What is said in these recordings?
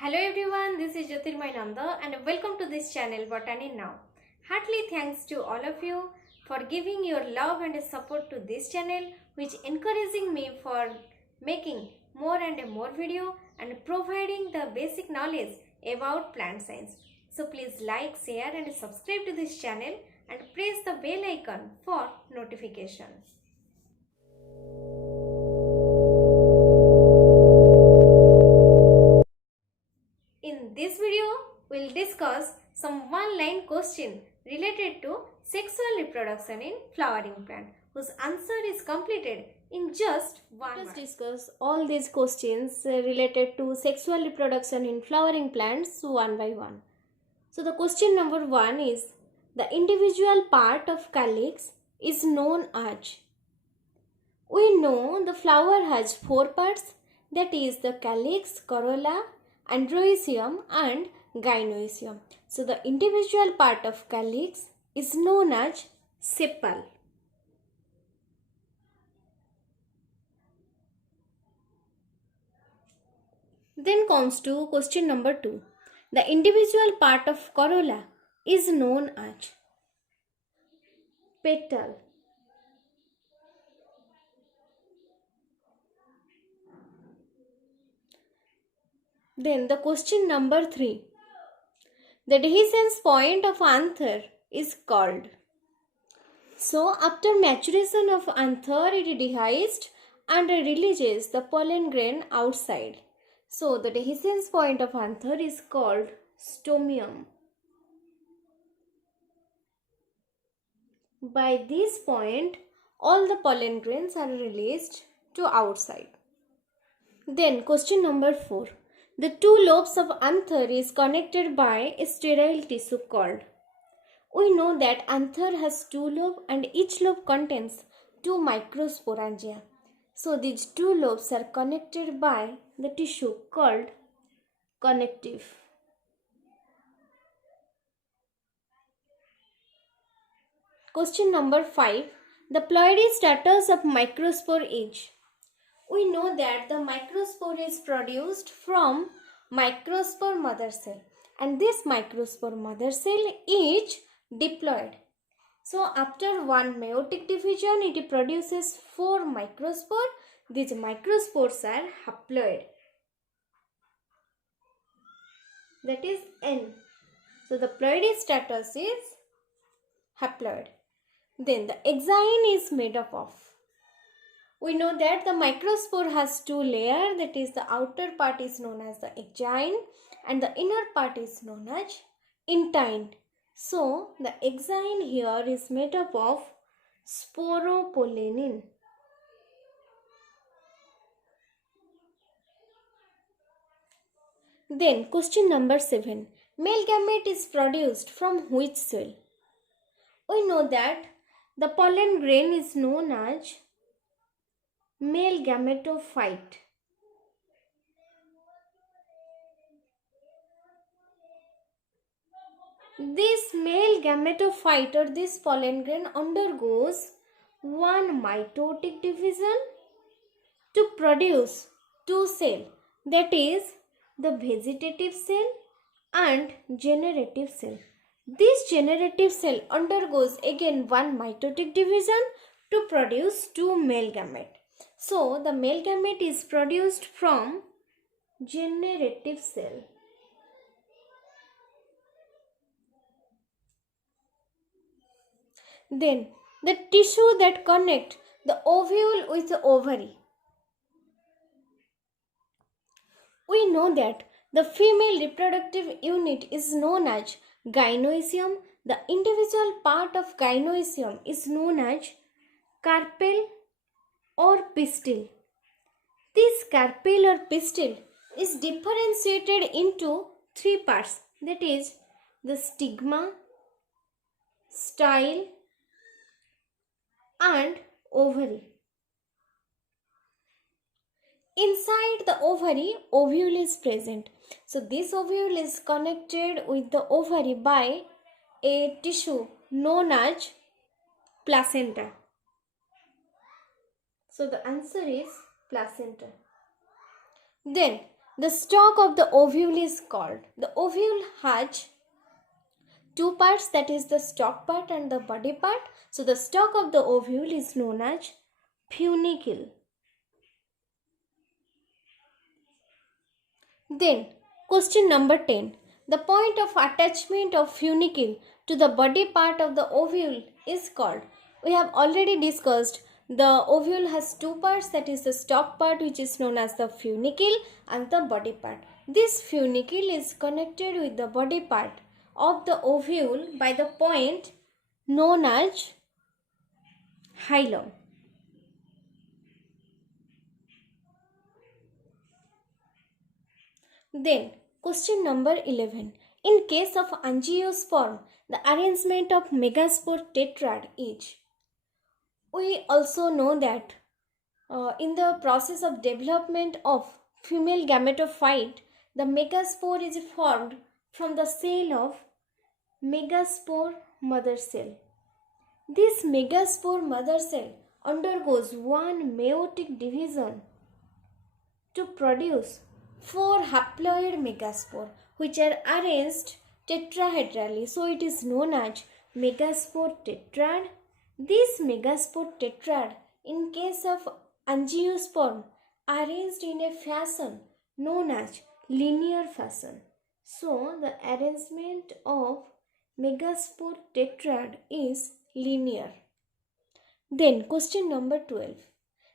Hello everyone, this is Jyotirmay Nanda and welcome to this channel Botany Now. Heartily thanks to all of you for giving your love and support to this channel, which encouraging me for making more and more video and providing the basic knowledge about plant science. So please like, share and subscribe to this channel and press the bell icon for notification. In this video, we'll discuss some one-line question related to sexual reproduction in flowering plant, whose answer is completed in just one word. Let us discuss all these questions related to sexual reproduction in flowering plants one by one. So the question number 1 is, the individual part of calyx is known as. We know the flower has 4 parts, that is the calyx, corolla, androecium and gynoecium. So the individual part of calyx is known as sepal. Then comes to question number 2. The individual part of corolla is known as petal. Then the question number 3. The dehiscence point of anther is called. So after maturation of anther, it is dehisced and releases the pollen grain outside. So the dehiscence point of anther is called stomium. By this point, all the pollen grains are released to outside. Then question number 4. The 2 lobes of anther is connected by a sterile tissue called. We know that anther has 2 lobes and each lobe contains 2 microsporangia. So these 2 lobes are connected by the tissue called connective. Question number 5. The ploidy status of microspore is. We know that the microspore is produced from microspore mother cell, and this microspore mother cell is diploid. So after one meiotic division, it produces 4 microspore. These microspores are haploid. That is N. So the ploidy status is haploid. Then the exine is made up of. We know that the microspore has 2 layers, that is the outer part is known as the exine and the inner part is known as intine. So the exine here is made up of sporopollenin. Then question number 7. Male gamete is produced from which cell? We know that the pollen grain is known as male gametophyte. This male gametophyte or this pollen grain undergoes one mitotic division to produce 2 cells, that is the vegetative cell and generative cell. This generative cell undergoes again one mitotic division to produce 2 male gametes. So the male gamete is produced from generative cell. Then the tissue that connects the ovule with the ovary. We know that the female reproductive unit is known as gynoecium. The individual part of gynoecium is known as carpel or pistil. This carpel or pistil is differentiated into 3 parts, that is the stigma, style and ovary. Inside the ovary, ovule is present. So this ovule is connected with the ovary by a tissue known as placenta. So the answer is placenta. Then The stalk of the ovule is called. The ovule has two parts, that is the stalk part and the body part. So the stalk of the ovule is known as funicle. Then question number 10. The point of attachment of funicle to the body part of the ovule is called. We have already discussed the ovule has two parts, that is the stalk part which is known as the funicle and the body part. This funicle is connected with the body part of the ovule by the point known as hilum. Then question number 11. In case of angiosperm, the arrangement of megaspore tetrad is. We also know that in the process of development of female gametophyte, the megaspore is formed from the cell of megaspore mother cell. This megaspore mother cell undergoes one meiotic division to produce 4 haploid megaspore which are arranged tetrahedrally. So it is known as megaspore tetrad. This megaspore tetrad in case of angiosperm arranged in a fashion known as linear fashion. So the arrangement of megaspore tetrad is linear. Then question number 12.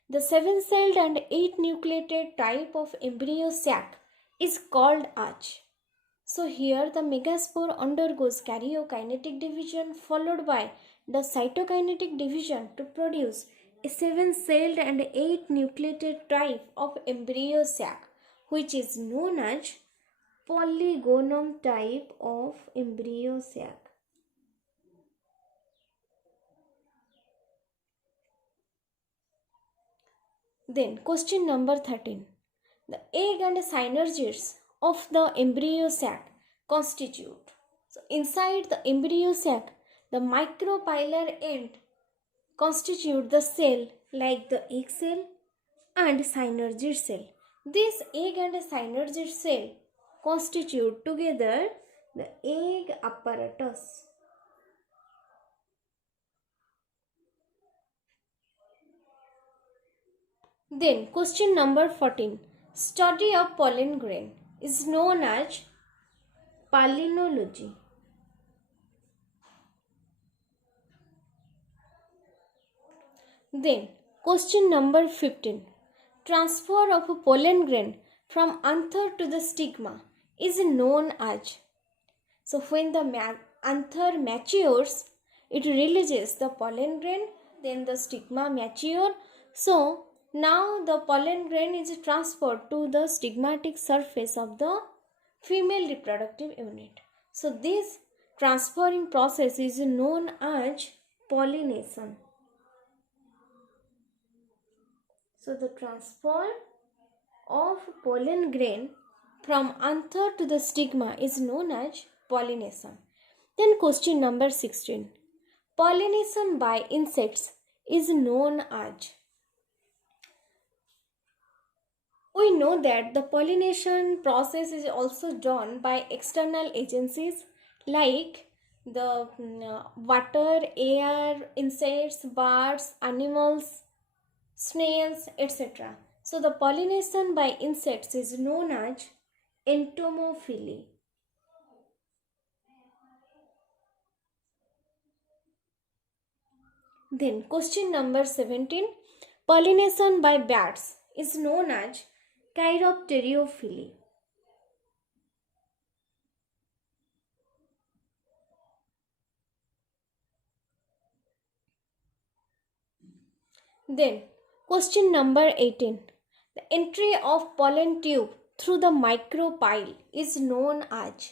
The 7-celled and 8-nucleated type of embryo sac is called as. So here the megaspore undergoes karyokinetic division followed by the cytokinetic division to produce a 7-celled and 8-nucleated type of embryo sac which is known as polygonum type of embryo sac. Then question number 13. The egg and synergids of the embryo sac constitute. So inside the embryo sac, the micropylar end constitute the cell like the egg cell and synergid cell. This egg and synergid cell constitute together the egg apparatus. Then question number 14. Study of pollen grain is known as palynology. Then question number 15. Transfer of a pollen grain from anther to the stigma is known as. So when the anther matures, it releases the pollen grain, then the stigma mature. So now the pollen grain is transferred to the stigmatic surface of the female reproductive unit. So this transferring process is known as pollination. So the transfer of pollen grain from anther to the stigma is known as pollination. Then question number 16. Pollination by insects is known as. We know that the pollination process is also done by external agencies like the water, air, insects, birds, animals, snails, etc. So the pollination by insects is known as entomophily. Then question number 17. Pollination by bats is known as chiropterophily. Then question number 18. The entry of pollen tube through the micropyle is known as.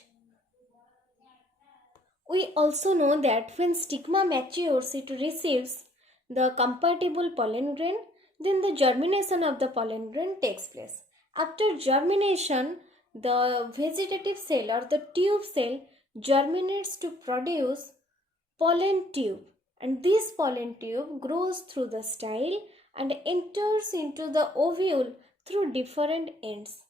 We also know that when stigma matures, it receives the compatible pollen grain, then the germination of the pollen grain takes place. After germination, the vegetative cell or the tube cell germinates to produce pollen tube, and this pollen tube grows through the style and enters into the ovule through different ends.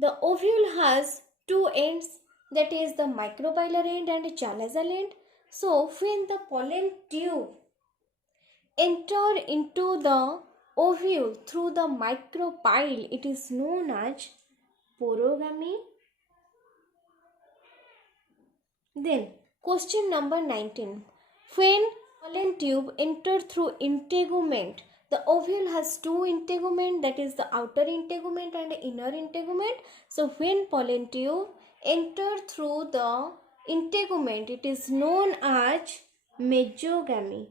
The ovule has two ends, that is the microbial end and chalazal end. So when the pollen tube enter into the ovule through the micropyle, it is known as porogamy. Then question number 19. When pollen tube enter through integument, the ovule has two integument, that is the outer integument and inner integument. So when pollen tube enter through the integument, it is known as mesogamy.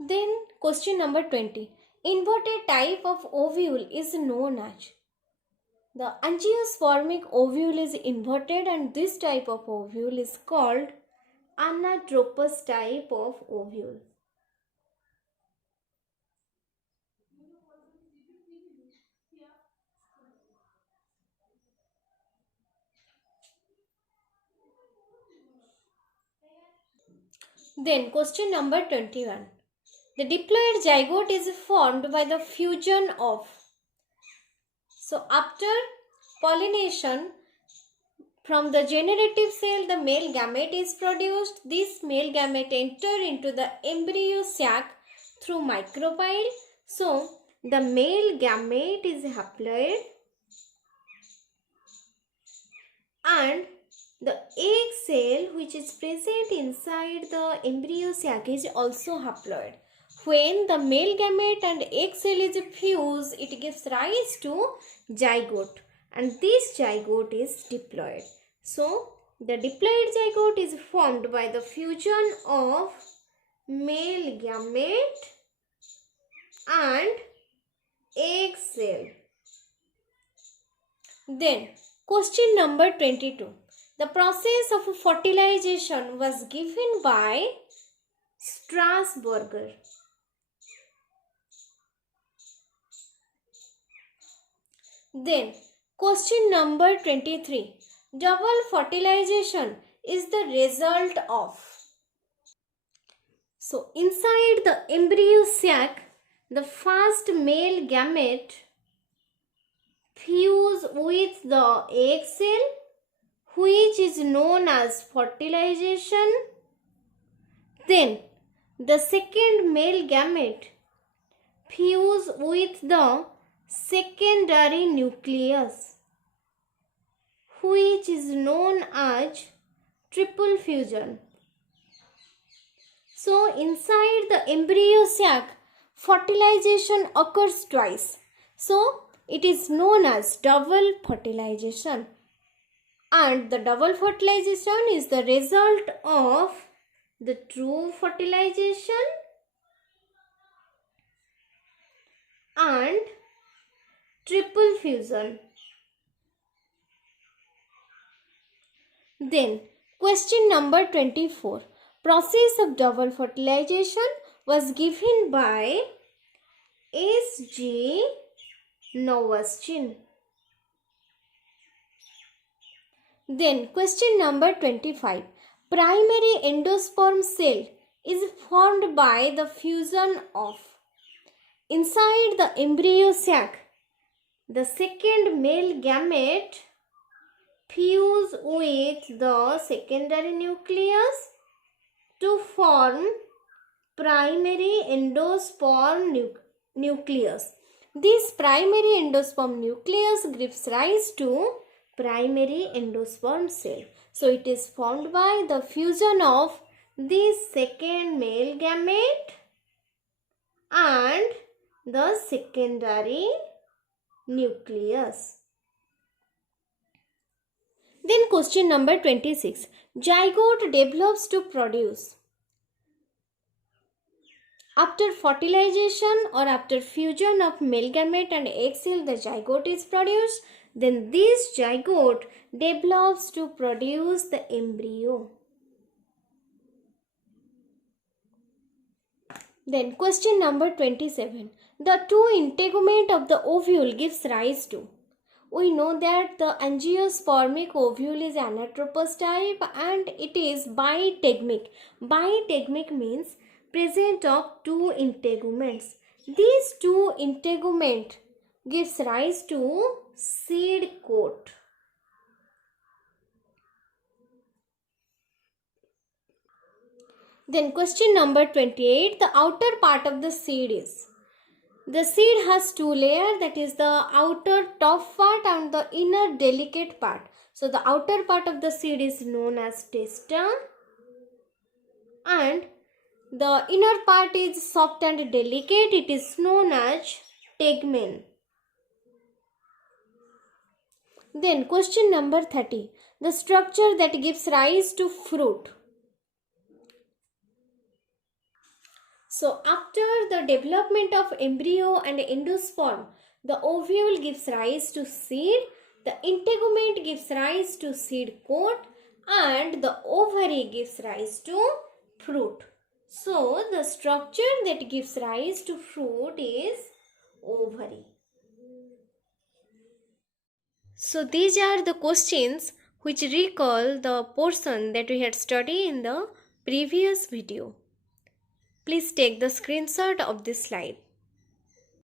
Then question number 20. Inverted type of ovule is known as. The angiospermic ovule is inverted and this type of ovule is called anatropous type of ovule. Then question number 21. The diploid zygote is formed by the fusion of. So after pollination, from the generative cell, the male gamete is produced. This male gamete enter into the embryo sac through micropyle. So the male gamete is haploid and the egg cell which is present inside the embryo sac is also haploid. When the male gamete and egg cell is fused, it gives rise to zygote and this zygote is diploid. So the diploid zygote is formed by the fusion of male gamete and egg cell. Then question number 22. The process of fertilization was given by Strasburger. Then question number 23. Double fertilization is the result of. So inside the embryo sac, the first male gamete fuse with the egg cell, which is known as fertilization. Then the second male gamete fuse with the secondary nucleus, which is known as triple fusion. So inside the embryo sac, fertilization occurs twice. So it is known as double fertilization. And the double fertilization is the result of the true fertilization and triple fusion. Then question number 24. Process of double fertilization was given by S.G. Novoschin. Then question number 25. Primary endosperm cell is formed by the fusion of. Inside the embryo sac, the second male gamete fuse with the secondary nucleus to form primary endosperm nucleus. This primary endosperm nucleus gives rise to primary endosperm cell. So it is formed by the fusion of this second male gamete and the secondary nucleus. Then question number 26. Zygote develops to produce. After fertilization or after fusion of male gamete and egg cell, the zygote is produced. Then this zygote develops to produce the embryo. Then question number 27. The two integument of the ovule gives rise to. We know that the angiospermic ovule is anatropous type and it is bitegmic. Bitegmic means present of two integuments. These two integument gives rise to seed coat. Then question number 28, the outer part of the seed is. The seed has two layers, that is the outer top part and the inner delicate part. So the outer part of the seed is known as testa and the inner part is soft and delicate. It is known as tegmen. Then question number 30, the structure that gives rise to fruit. So after the development of embryo and endosperm, the ovule gives rise to seed, the integument gives rise to seed coat, and the ovary gives rise to fruit. So the structure that gives rise to fruit is ovary. So these are the questions which recall the portion that we had studied in the previous video. Please take the screenshot of this slide.